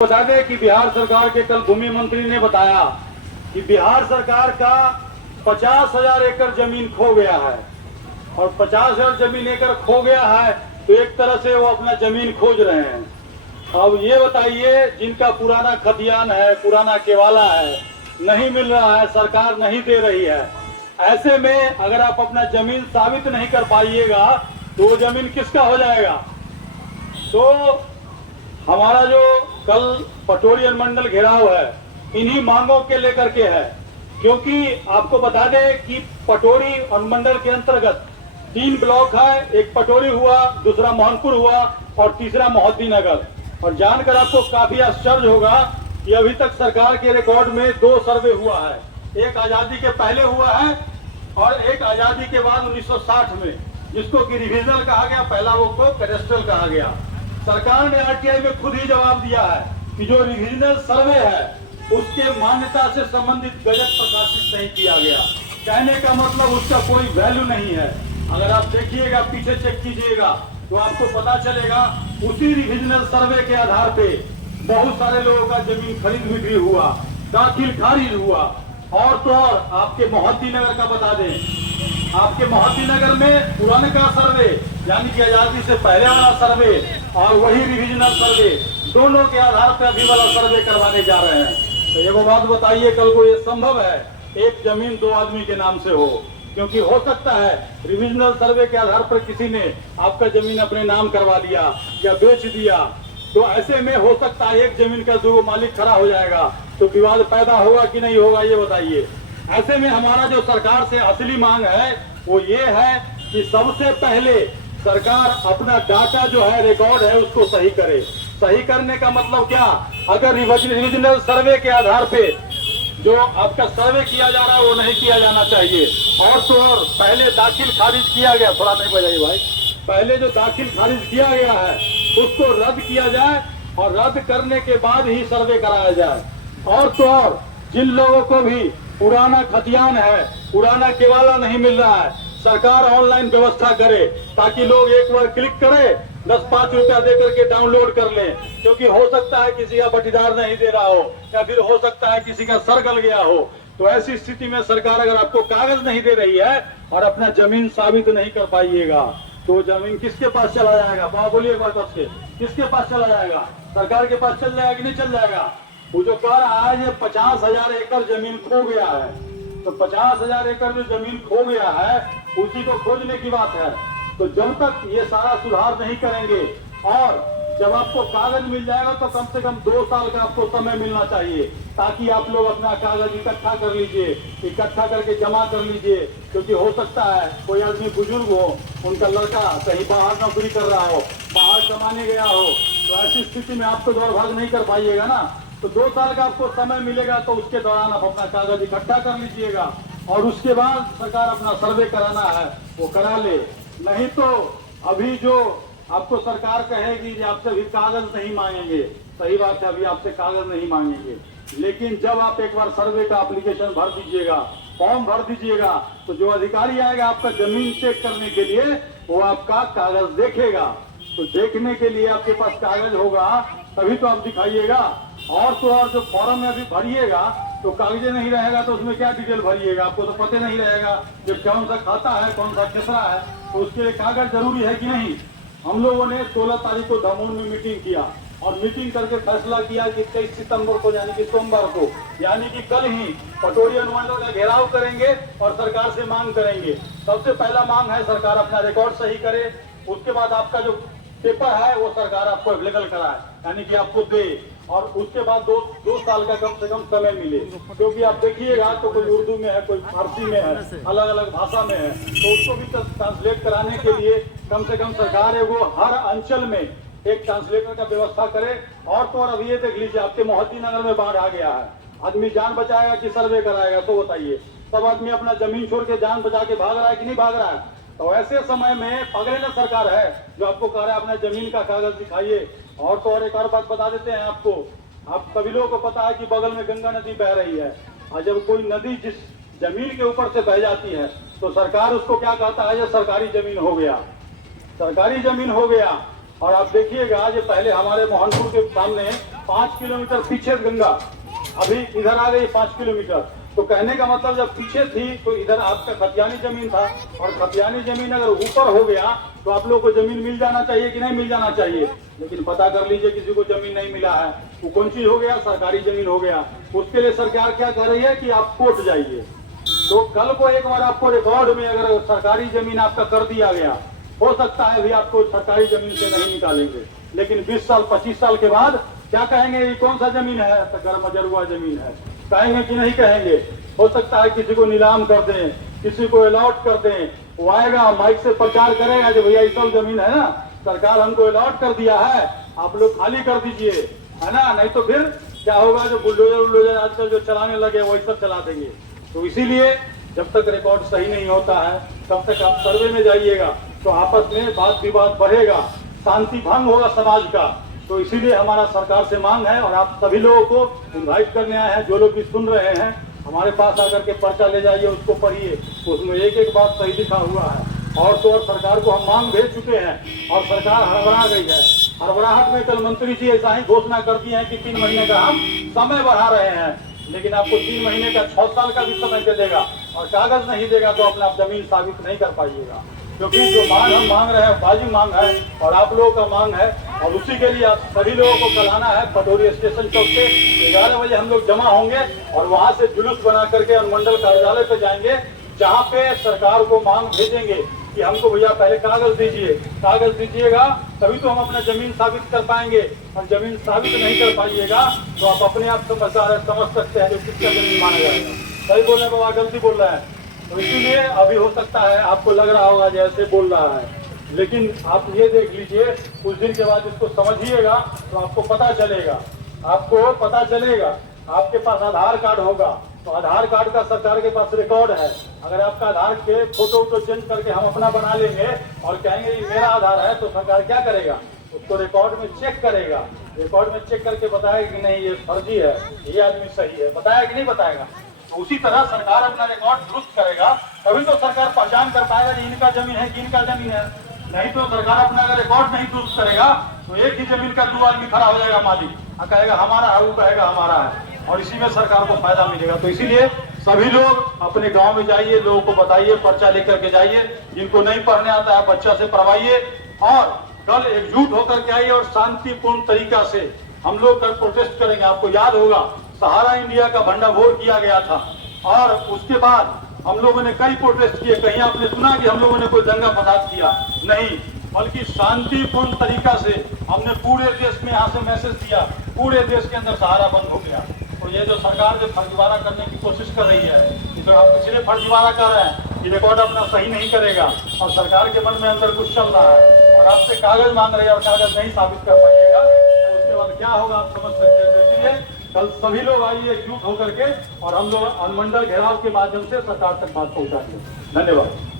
बता दें कि बिहार सरकार के कल भूमि मंत्री ने बताया कि बिहार सरकार का 50,000 एकड़ जमीन खो गया है और 50,000 जमीन एकड़ खो गया है तो एक तरह से वो अपना जमीन खोज रहे हैं। अब ये बताइए, जिनका पुराना खतियान है, पुराना केवाला है, नहीं मिल रहा है, सरकार नहीं दे रही है, ऐसे में अगर आप अपना जमीन साबित नहीं कर पाइएगा तो वो जमीन किसका हो जाएगा। तो हमारा जो कल पटोरी अनुमंडल घेराव है इन्हीं मांगों के लेकर के है, क्योंकि आपको बता दें कि पटोरी अनुमंडल के अंतर्गत 3 ब्लॉक है। एक पटोरी हुआ, दूसरा मोहनपुर हुआ और तीसरा मोहद्दी नगर। और जानकर आपको काफी आश्चर्य होगा कि अभी तक सरकार के रिकॉर्ड में 2 सर्वे हुआ है। एक आजादी के पहले हुआ है और एक आजादी के बाद 1960 में, जिसको कि रिविजनल कहा गया, पहला वो को कैडेस्ट्रल कहा गया। सरकार ने आरटीआई में खुद ही जवाब दिया है कि जो रिविजनल सर्वे है उसके मान्यता से संबंधित गजट प्रकाशित नहीं किया गया। कहने का मतलब उसका कोई वैल्यू नहीं है। अगर आप देखिएगा, पीछे चेक कीजिएगा तो आपको पता चलेगा उसी रिविजनल सर्वे के आधार पे बहुत सारे लोगों का जमीन खरीद बिक्री हुआ, दाखिल खारिज हुआ। और तो और आपके मोहद्दी नगर का बता दें, आपके मोहद्दी नगर में पुराने का सर्वे यानी कि आजादी से पहले वाला सर्वे और वही रिविजनल सर्वे, दोनों के आधार पर अभी वाला सर्वे करवाने जा रहे हैं। तो ये वो बात बताइए, कल को ये संभव है एक जमीन 2 आदमी के नाम से हो? क्योंकि हो सकता है रिविजनल सर्वे के आधार पर किसी ने आपका जमीन अपने नाम करवा लिया या बेच दिया, तो ऐसे में हो सकता है एक जमीन का 2 मालिक खड़ा हो जाएगा, तो विवाद पैदा होगा कि नहीं होगा, ये बताइए। ऐसे में हमारा जो सरकार से असली मांग है वो ये है कि सबसे पहले सरकार अपना डाटा जो है, रिकॉर्ड है, उसको सही करे। सही करने का मतलब क्या, अगर रिविजनल सर्वे के आधार पे जो आपका सर्वे किया जा रहा है वो नहीं किया जाना चाहिए। और तो और पहले दाखिल खारिज किया गया, थोड़ा नहीं बजाइए भाई, पहले जो दाखिल खारिज किया गया है उसको रद्द किया जाए और रद्द करने के बाद ही सर्वे कराया जाए। और तो और जिन लोगों को भी पुराना खतियान है, पुराना केवाला नहीं मिल रहा है, सरकार ऑनलाइन व्यवस्था करे ताकि लोग एक बार क्लिक करें, 10-5 रुपया दे करके डाउनलोड कर लें। क्योंकि हो सकता है किसी का बटीदार नहीं दे रहा हो या फिर हो सकता है किसी का सर गल गया हो। तो ऐसी स्थिति में सरकार अगर आपको कागज नहीं दे रही है और अपना जमीन साबित नहीं कर पाइएगा तो जमीन किसके पास चला जाएगा? बाबा बोलिए एक बार कब से, किसके पास चला जाएगा? सरकार के पास चल जाएगा कि नहीं चल जाएगा? वो जो कह रहा है ये 50,000 एकड़ जमीन खो गया है, तो 50,000 एकड़ जो जमीन खो गया है उसी को खोजने की बात है। तो जब तक ये सारा सुधार नहीं करेंगे और जब आपको कागज मिल जाएगा तो कम से कम 2 साल का आपको समय मिलना चाहिए, ताकि आप लोग अपना कागज इकट्ठा कर लीजिए, इकट्ठा करके जमा कर लीजिए। क्योंकि हो सकता है कोई आदमी बुजुर्ग हो, उनका लड़का कहीं बाहर नौकरी कर रहा हो, बाहर कमाने गया हो, तो ऐसी स्थिति में आप तो दौड़ भाग नहीं कर पाइएगा ना। तो 2 साल का आपको समय मिलेगा, तो उसके दौरान आप अपना कागज इकट्ठा कर लीजिएगा और उसके बाद सरकार अपना सर्वे कराना है वो करा ले। नहीं तो अभी जो आपको सरकार कहेगी कि आपसे भी कागज नहीं मांगेंगे, सही बात है, अभी आपसे कागज नहीं मांगेंगे, लेकिन जब आप एक बार सर्वे का एप्लीकेशन भर दीजिएगा, फॉर्म भर दीजिएगा, तो जो अधिकारी आएगा आपका जमीन चेक करने के लिए वो आपका कागज देखेगा। तो देखने के लिए आपके पास कागज होगा तभी तो आप दिखाइएगा। और तो और जो फॉर्म में अभी भरिएगा तो कागजे नहीं रहेगा तो उसमें क्या डिटेल भरिएगा, आपको तो पता नहीं रहेगा कि कौन सा खाता है, कौन सा किसरा है, तो उसके लिए कागज जरूरी है कि नहीं। हम लोगों ने 16 तारीख को दमोह में मीटिंग किया और मीटिंग करके फैसला किया कि 23 सितंबर को यानी कि सोमवार को, यानी कि कल ही पटोरी अनुमंडल का घेराव करेंगे और सरकार से मांग करेंगे। सबसे पहला मांग है सरकार अपना रिकॉर्ड सही करे, उसके बाद आपका जो पेपर है वो सरकार आपको अवेलेबल कराए, यानी कि आपको दे, और उसके बाद 2 साल का कम से कम समय मिले। क्योंकि आप देखिएगा तो कोई उर्दू में है, कोई फारसी में है, अलग अलग भाषा में है, तो उसको भी ट्रांसलेट कराने के लिए कम से कम सरकार है वो हर अंचल में एक ट्रांसलेटर का व्यवस्था करे। और तो और अभी ये देख लीजिए, आपके मोहद्दी नगर में बाढ़ आ गया है, आदमी जान बचाएगा कि सर्वे कराएगा? तो बताइए, सब आदमी अपना जमीन छोड़ के जान बचा के भाग रहा है कि नहीं भाग रहा है? तो ऐसे समय में पगड़े न सरकार है जो आपको कह रहा है अपना जमीन का कागज दिखाइए। और तो और एक और बात बता देते हैं आपको, आप सभी लोगों को पता है कि बगल में गंगा नदी बह रही है, और जब कोई नदी जिस जमीन के ऊपर से बह जाती है तो सरकार उसको क्या कहता है, ये सरकारी जमीन हो गया, सरकारी जमीन हो गया। और आप देखिएगा, आज पहले हमारे मोहनपुर के सामने 5 किलोमीटर पीछे गंगा, अभी इधर आ गई 5 किलोमीटर। तो कहने का मतलब जब पीछे थी तो इधर आपका खतियानी जमीन था, और खतियानी जमीन अगर ऊपर हो गया तो आप लोग को जमीन मिल जाना चाहिए कि नहीं मिल जाना चाहिए। लेकिन पता कर लीजिए किसी को जमीन नहीं मिला है। वो कौन चीज हो गया? सरकारी जमीन हो गया। उसके लिए सरकार क्या कह रही है कि आप कोर्ट जाइए। तो कल को एक बार आपको रिकॉर्ड में अगर सरकारी जमीन आपका कर दिया गया, हो सकता है भी आपको सरकारी जमीन से नहीं निकालेंगे, लेकिन 20 साल 25 साल के बाद क्या कहेंगे? ये कौन सा जमीन है? तो गरमजरुआ जमीन है। कहेंगे कि नहीं कहेंगे? हो सकता है किसी को नीलाम कर दें, किसी को अलॉट कर दें। वो आएगा माइक से प्रचार करेगा कि भैया ये सब जमीन है ना, सरकार हमको अलॉट कर दिया है, आप लोग खाली कर दीजिए, है ना। नहीं तो फिर क्या होगा? जो बुलडोजर आजकल जो चलाने लगे वही सब चला देंगे। तो इसीलिए जब तक रिकॉर्ड सही नहीं होता है तब तक आप सर्वे में जाइएगा, तो आपस में बात विवाद बढ़ेगा, शांति भंग होगा समाज का। तो इसीलिए हमारा सरकार से मांग है, और आप सभी लोगों को इनवाइट करने आए हैं, जो लोग भी सुन रहे हैं, हमारे पास आकर के पर्चा ले जाइए, उसको पढ़िए, उसमें एक एक बात सही लिखा हुआ है। और तो और सरकार को हम मांग भेज चुके हैं और सरकार हड़बड़ा गई है। हड़बड़ाहट में कल मंत्री जी ऐसा ही घोषणा कर दी है कि 3 महीने का हम समय बढ़ा रहे हैं, लेकिन आपको 3 महीने का 6 साल का भी समय दे देगा और कागज नहीं देगा तो अपना जमीन साबित नहीं कर पाइएगा। क्योंकि जो मांग हम मांग रहे हैं वाजिब मांग है और आप लोगों का मांग है, और उसी के लिए आप सभी लोगों को कल आना है। पटोरी स्टेशन चौक से 11 बजे हम लोग जमा होंगे और वहां से जुलूस बना करके अनुमंडल कार्यालय पे जाएंगे, जहाँ पे सरकार को मांग भेजेंगे कि हमको भैया पहले कागज दीजिए, कागज दीजिएगा तभी तो हम अपना जमीन साबित कर पाएंगे। और जमीन साबित नहीं कर पाइएगा तो आप अपने आप समझ सकते हैं जो किसका जमीन माना जाएगा। सही बोल रहे हैं बाबा, गलती बोल रहा है? तो इसीलिए अभी हो सकता है आपको लग रहा होगा जैसे बोल रहा है, लेकिन आप ये देख लीजिए कुछ दिन के बाद इसको समझिएगा तो आपको पता चलेगा, आपको पता चलेगा। आपके पास आधार कार्ड होगा तो आधार कार्ड का सरकार के पास रिकॉर्ड है। अगर आपका आधार के फोटो चेंज करके हम अपना बना लेंगे और कहेंगे ये मेरा आधार है, तो सरकार क्या करेगा? उसको रिकॉर्ड में चेक करेगा, रिकॉर्ड में चेक करके बताएगा कि नहीं ये फर्जी है, ये आदमी सही है, बताएगा कि नहीं बताएगा? तो उसी तरह सरकार अपना रिकॉर्ड दुरुस्त करेगा, तभी तो सरकार पहचान कर पाएगा कि इनका जमीन है कि इनका जमीन है। नहीं तो सरकार अपना अगर रिकॉर्ड नहीं दुरुस्त करेगा तो एक ही जमीन का 2 आदमी खड़ा हो जाएगा मालिक, कहेगा हमारा है, वो कहेगा हमारा है, और इसी में सरकार को फायदा मिलेगा। तो इसीलिए सभी लोग अपने गांव में जाइए, लोगों को बताइए, पर्चा लेकर के जाइए, जिनको नहीं पढ़ने आता है बच्चा से पढ़वाइए, और कल एकजुट होकर के आइए और शांतिपूर्ण तरीका से हम लोग कल प्रोटेस्ट करेंगे। आपको याद होगा सहारा इंडिया का भंडाफोड़ किया गया था और उसके बाद हम लोगों ने कई प्रोटेस्ट किए। कहीं आपने सुना कि हम लोगों ने कोई दंगा फसाद किया? नहीं, बल्कि शांतिपूर्ण तरीका से हमने पूरे देश में यहाँ से मैसेज दिया, पूरे देश के अंदर सहारा बंद हो गया। तो ये जो सरकार जो फर्जीवाड़ा करने की कोशिश कर रही है, तो आप इसलिए फर्जीवाड़ा कर रहे हैं कि रिकॉर्ड अपना सही नहीं करेगा और सरकार के मन में अंदर कुछ चल रहा है और आपसे कागज मांग रही है और कागज नहीं साबित कर पाइएगा तो उसके बाद क्या होगा आप समझ सकते हैं। इसलिए कल सभी लोग आइए एकजुट होकर के और हम लोग अनुमंडल घेराव के माध्यम से सरकार तक बात पहुंचाएंगे। धन्यवाद।